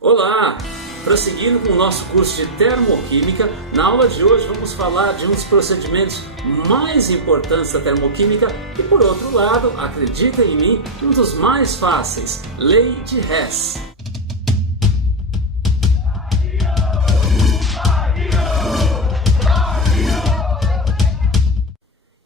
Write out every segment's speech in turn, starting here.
Olá! Prosseguindo com o nosso curso de Termoquímica, na aula de hoje vamos falar de um dos procedimentos mais importantes da termoquímica e, por outro lado, acreditem em mim, um dos mais fáceis, Lei de Hess.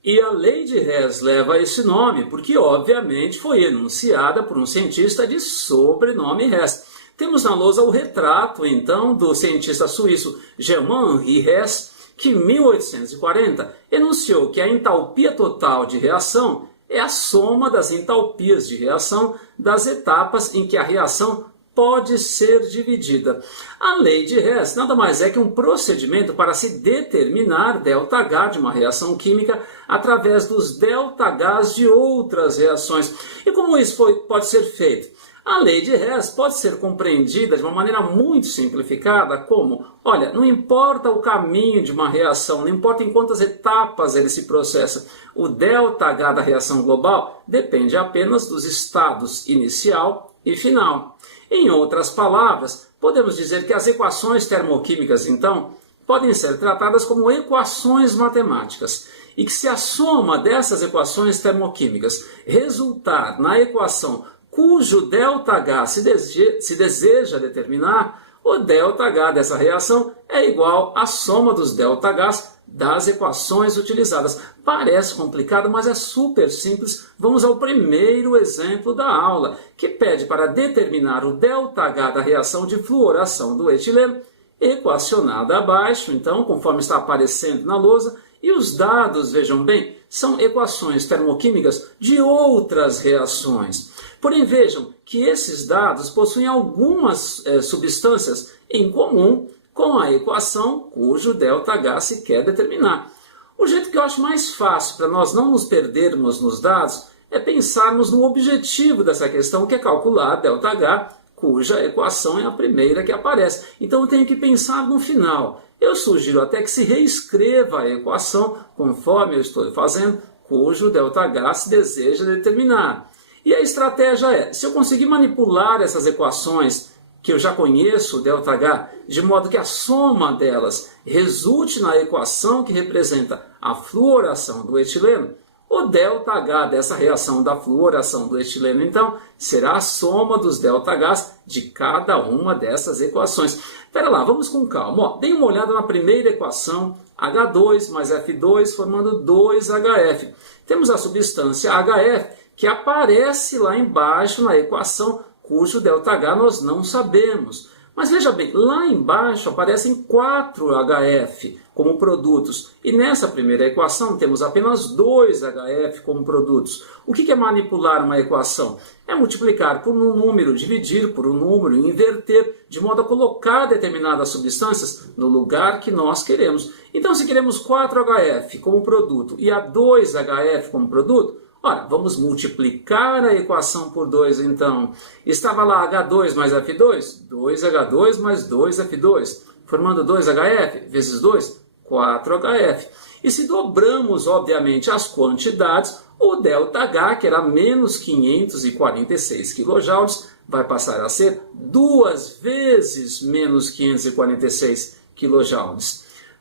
E a Lei de Hess leva esse nome porque, obviamente, foi enunciada por um cientista de sobrenome Hess. Temos na lousa o retrato, então, do cientista suíço Germain-Henri Hess, que em 1840 enunciou que a entalpia total de reação é a soma das entalpias de reação das etapas em que a reação pode ser dividida. A lei de Hess nada mais é que um procedimento para se determinar ΔH de uma reação química através dos ΔHs de outras reações. E como isso pode ser feito? A lei de Hess pode ser compreendida de uma maneira muito simplificada como, olha, não importa o caminho de uma reação, não importa em quantas etapas ele se processa, o ΔH da reação global depende apenas dos estados inicial e final. Em outras palavras, podemos dizer que as equações termoquímicas, então, podem ser tratadas como equações matemáticas e que se a soma dessas equações termoquímicas resultar na equação cujo ΔH se deseja determinar, o ΔH dessa reação é igual à soma dos ΔHs das equações utilizadas. Parece complicado, mas é super simples. Vamos ao primeiro exemplo da aula, que pede para determinar o ΔH da reação de fluoração do etileno, equacionada abaixo, então, conforme está aparecendo na lousa, e os dados, vejam bem, são equações termoquímicas de outras reações. Porém, vejam que esses dados possuem algumas substâncias em comum com a equação cujo ΔH se quer determinar. O jeito que eu acho mais fácil para nós não nos perdermos nos dados é pensarmos no objetivo dessa questão, que é calcular ΔH, cuja equação é a primeira que aparece. Então eu tenho que pensar no final. Eu sugiro até que se reescreva a equação, conforme eu estou fazendo, cujo ΔH se deseja determinar. E a estratégia é, se eu conseguir manipular essas equações que eu já conheço, o ΔH, de modo que a soma delas resulte na equação que representa a fluoração do etileno, o ΔH dessa reação da fluoração do etileno, então, será a soma dos ΔHs de cada uma dessas equações. Espera lá, vamos com calma. Dê uma olhada na primeira equação, H2 mais F2 formando 2HF. Temos a substância HF, que aparece lá embaixo na equação, cujo ΔH nós não sabemos. Mas veja bem, lá embaixo aparecem 4HF como produtos. E nessa primeira equação temos apenas 2HF como produtos. O que é manipular uma equação? É multiplicar por um número, dividir por um número e inverter, de modo a colocar determinadas substâncias no lugar que nós queremos. Então, se queremos 4HF como produto e a 2HF como produto, ora, vamos multiplicar a equação por 2, então. Estava lá H2 mais F2, 2H2 mais 2F2, formando 2HF vezes 2, 4HF. E se dobramos, obviamente, as quantidades, o ΔH, que era menos 546 kJ, vai passar a ser 2 vezes menos 546 kJ.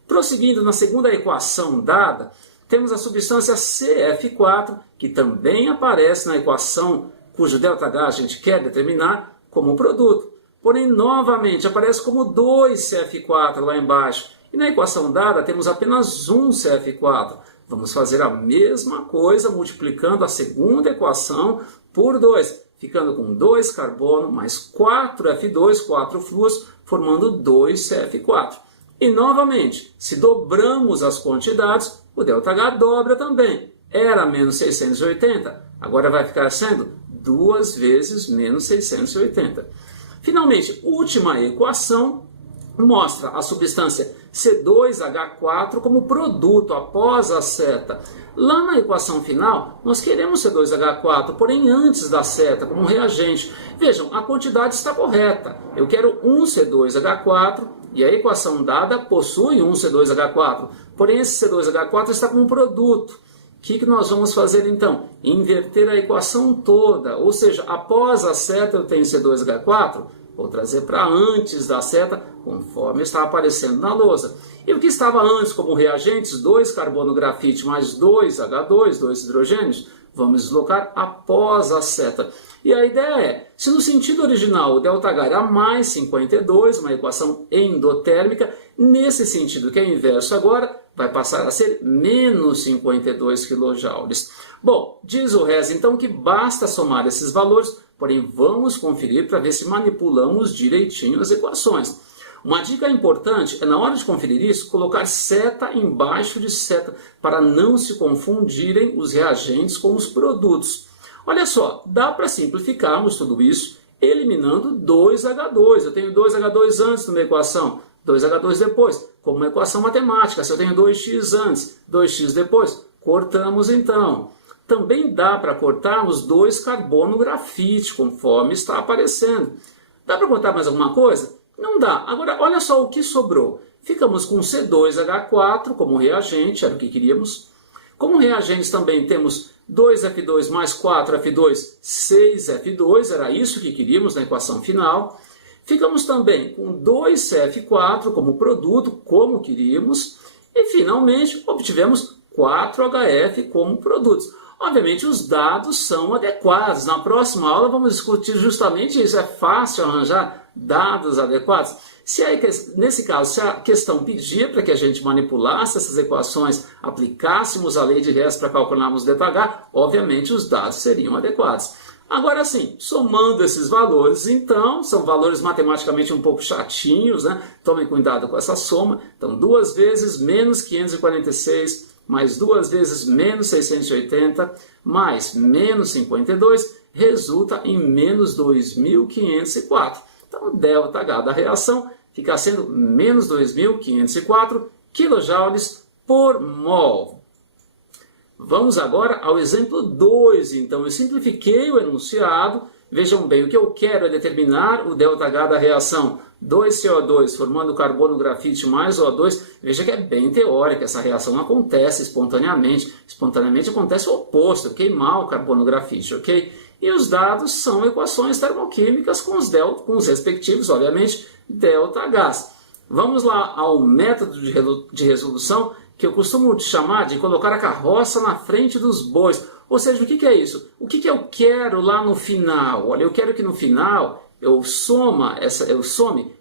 Prosseguindo na segunda equação dada, temos a substância CF4, que também aparece na equação cujo ΔH a gente quer determinar como produto. Porém, novamente, aparece como 2CF4 lá embaixo. E na equação dada temos apenas um CF4. Vamos fazer a mesma coisa multiplicando a segunda equação por 2, ficando com 2 carbono mais 4F2, 4 flúoros, formando 2CF4. E novamente, se dobramos as quantidades, o ΔH dobra também. Era menos 680, agora vai ficar sendo 2 vezes menos 680. Finalmente, última equação mostra a substância C2H4 como produto após a seta. Lá na equação final, nós queremos C2H4, porém antes da seta, como reagente. Vejam, a quantidade está correta. Eu quero um C2H4 e a equação dada possui um C2H4, porém esse C2H4 está como produto. O que nós vamos fazer então? Inverter a equação toda, ou seja, após a seta eu tenho C2H4, vou trazer para antes da seta, conforme está aparecendo na lousa. E o que estava antes como reagentes, 2 carbono grafite mais 2H2, 2 hidrogênios, vamos deslocar após a seta. E a ideia é, se no sentido original o ΔH era mais 52, uma equação endotérmica, nesse sentido que é inverso agora, vai passar a ser menos 52 kJ. Bom, diz o Hess então que basta somar esses valores, porém vamos conferir para ver se manipulamos direitinho as equações. Uma dica importante é, na hora de conferir isso, colocar seta embaixo de seta, para não se confundirem os reagentes com os produtos. Olha só, dá para simplificarmos tudo isso eliminando 2H2. Eu tenho 2H2 antes de uma equação, 2H2 depois, como uma equação matemática. Se eu tenho 2x antes, 2x depois, cortamos então. Também dá para cortar os 2 carbono grafite, conforme está aparecendo. Dá para cortar mais alguma coisa? Não dá. Agora, olha só o que sobrou. Ficamos com C2H4 como reagente, era o que queríamos. Como reagentes também temos 2F2 mais 4F2, 6F2, era isso que queríamos na equação final. Ficamos também com 2CF4 como produto, como queríamos. E, finalmente, obtivemos 4HF como produtos. Obviamente, os dados são adequados. Na próxima aula, vamos discutir justamente isso. É fácil arranjar dados adequados? Se aí, nesse caso, se a questão pedia para que a gente manipulasse essas equações, aplicássemos a lei de Hess para calcularmos ΔH, obviamente os dados seriam adequados. Agora sim, somando esses valores, então, são valores matematicamente um pouco chatinhos, né? Tomem cuidado com essa soma. Então, 2 vezes menos 546, mais 2 vezes menos 680, mais menos 52, resulta em menos 2.504. Então, o ΔH da reação fica sendo menos 2.504 kJ por mol. Vamos agora ao exemplo 2. Então, eu simplifiquei o enunciado. Vejam bem, o que eu quero é determinar o ΔH da reação 2CO2 formando carbono grafite mais O2. Veja que é bem teórica, essa reação não acontece espontaneamente. Espontaneamente acontece o oposto, queimar o carbono grafite, ok? E os dados são equações termoquímicas com os respectivos, obviamente, ΔHs. Vamos lá ao método de resolução, que eu costumo chamar de colocar a carroça na frente dos bois. Ou seja, o que é isso? O que eu quero lá no final? Olha, eu quero que no final eu some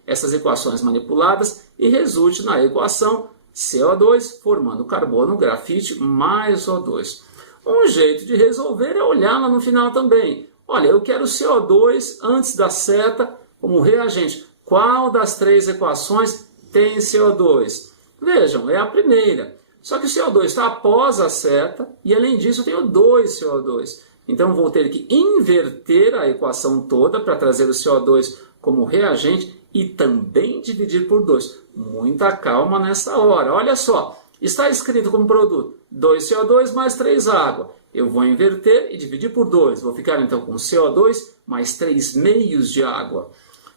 essas equações manipuladas e resulte na equação CO2 formando carbono grafite mais O2. Um jeito de resolver é olhar lá no final também. Olha, eu quero CO2 antes da seta como reagente. Qual das 3 equações tem CO2? Vejam, é a primeira. Só que o CO2 está após a seta e, além disso, eu tenho 2 CO2. Então, vou ter que inverter a equação toda para trazer o CO2 como reagente e também dividir por 2. Muita calma nessa hora. Olha só. Está escrito como produto 2CO2 mais 3 água. Eu vou inverter e dividir por 2. Vou ficar então com CO2 mais 3 meios de água.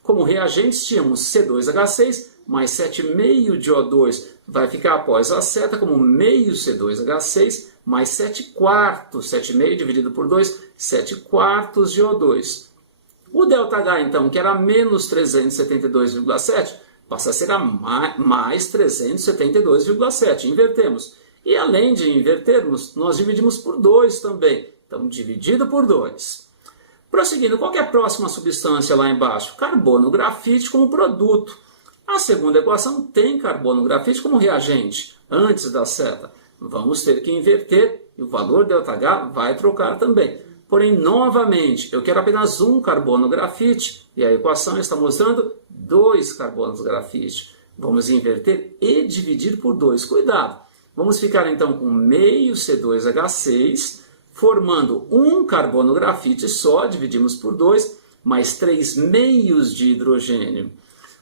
Como reagentes tínhamos C2H6 mais 7 meio de O2. Vai ficar após a seta como meio C2H6 mais 7 quartos. 7 meio dividido por 2, 7 quartos de O2. O ΔH então, que era menos 372,7, passa a ser a mais 372,7. Invertemos. E além de invertermos, nós dividimos por 2 também. Então, dividido por 2. Prosseguindo, qual é a próxima substância lá embaixo? Carbono grafite como produto. A segunda equação tem carbono grafite como reagente, antes da seta. Vamos ter que inverter e o valor ΔH vai trocar também. Porém, novamente, eu quero apenas um carbono grafite e a equação está mostrando 2 carbonos grafite. Vamos inverter e dividir por 2. Cuidado! Vamos ficar então com meio C2H6, formando um carbono grafite só, dividimos por 2, mais 3 meios de hidrogênio.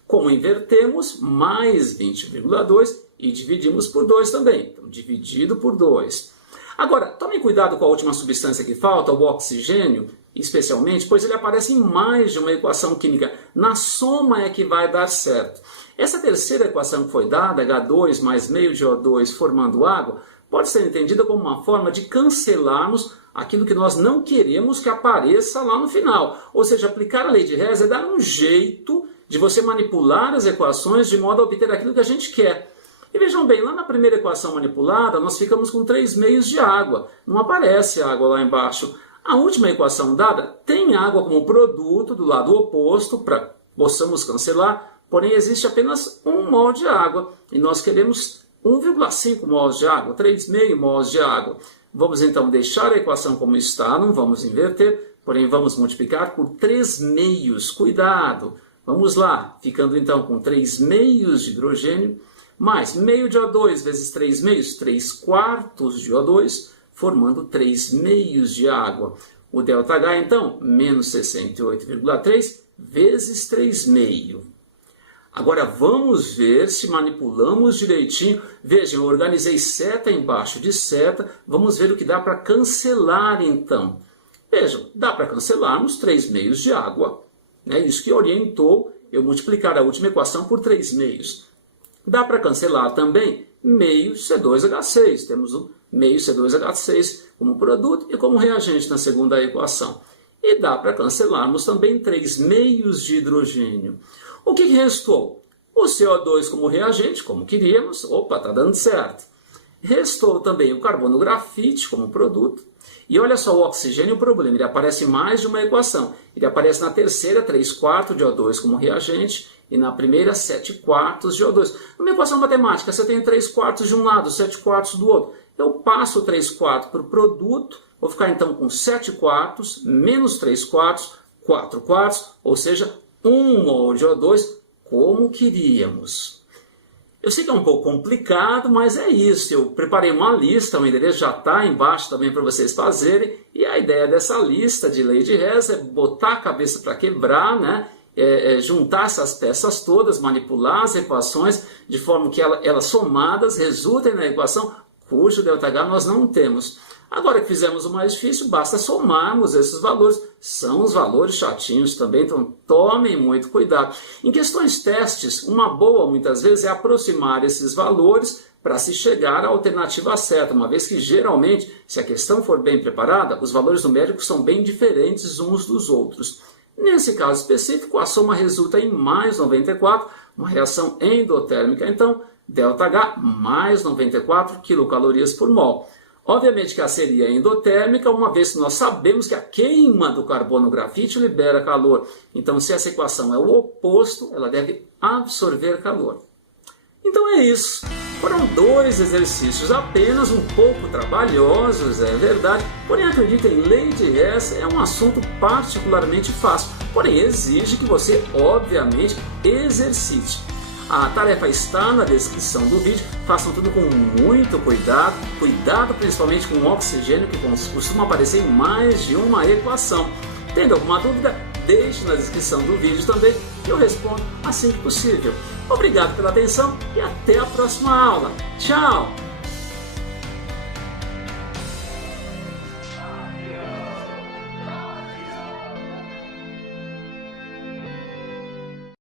Como invertemos, mais 20,2 e dividimos por 2 também. Então, dividido por 2. Agora, tomem cuidado com a última substância que falta, o oxigênio, especialmente, pois ele aparece em mais de uma equação química. Na soma é que vai dar certo. Essa terceira equação que foi dada, H2 mais meio de O2 formando água, pode ser entendida como uma forma de cancelarmos aquilo que nós não queremos que apareça lá no final. Ou seja, aplicar a lei de Hess é dar um jeito de você manipular as equações de modo a obter aquilo que a gente quer. E vejam bem, lá na primeira equação manipulada, nós ficamos com 3 meios de água. Não aparece água lá embaixo. A última equação dada tem água como produto do lado oposto, para possamos cancelar, porém existe apenas 1 mol de água. E nós queremos 1,5 mols de água, 3,5 mols de água. Vamos então deixar a equação como está, não vamos inverter, porém vamos multiplicar por 3 meios. Cuidado! Vamos lá, ficando então com 3 meios de hidrogênio, mais meio de O2 vezes 3 meios, 3/4 de O2, formando 3 meios de água. O ΔH, então, menos 68,3 vezes 3 meio. Agora vamos ver se manipulamos direitinho. Vejam, eu organizei seta embaixo de seta. Vamos ver o que dá para cancelar, então. Vejam, dá para cancelarmos 3 meios de água. É isso que orientou eu multiplicar a última equação por 3 meios. Dá para cancelar também meio C2H6. Temos o meio C2H6 como produto e como reagente na segunda equação. E dá para cancelarmos também 3 meios de hidrogênio. O que restou? O CO2 como reagente, como queríamos. Opa, está dando certo. Restou também o carbono grafite como produto. E olha só o oxigênio, o problema, ele aparece em mais de uma equação. Ele aparece na terceira, 3/4 de O2 como reagente, e na primeira, 7/4 de O2. Numa equação matemática, você tem 3/4 de um lado, 7/4 do outro. Eu passo o 3/4 para o produto, vou ficar então com 7/4 menos 3/4, 4/4, ou seja, 1 mol de O2, como queríamos. Eu sei que é um pouco complicado, mas é isso. Eu preparei uma lista, o endereço já está embaixo também para vocês fazerem. E a ideia dessa lista de lei de Hess é botar a cabeça para quebrar, né? Juntar essas peças todas, manipular as equações, de forma que elas somadas resultem na equação cujo ΔH nós não temos. Agora que fizemos o mais difícil, basta somarmos esses valores. São os valores chatinhos também, então tomem muito cuidado. Em questões testes, uma boa muitas vezes é aproximar esses valores para se chegar à alternativa certa, uma vez que geralmente, se a questão for bem preparada, os valores numéricos são bem diferentes uns dos outros. Nesse caso específico, a soma resulta em mais 94, uma reação endotérmica, então ΔH mais 94 quilocalorias por mol. Obviamente que a seria endotérmica, uma vez que nós sabemos que a queima do carbono grafite libera calor. Então, se essa equação é o oposto, ela deve absorver calor. Então é isso. Foram 2 exercícios apenas, um pouco trabalhosos, é verdade. Porém, acreditem, lei de Hess é um assunto particularmente fácil. Porém, exige que você, obviamente, exercite. A tarefa está na descrição do vídeo. Façam tudo com muito cuidado. Cuidado principalmente com o oxigênio, que costuma aparecer em mais de uma equação. Tendo alguma dúvida, deixe na descrição do vídeo também, que eu respondo assim que possível. Obrigado pela atenção e até a próxima aula. Tchau!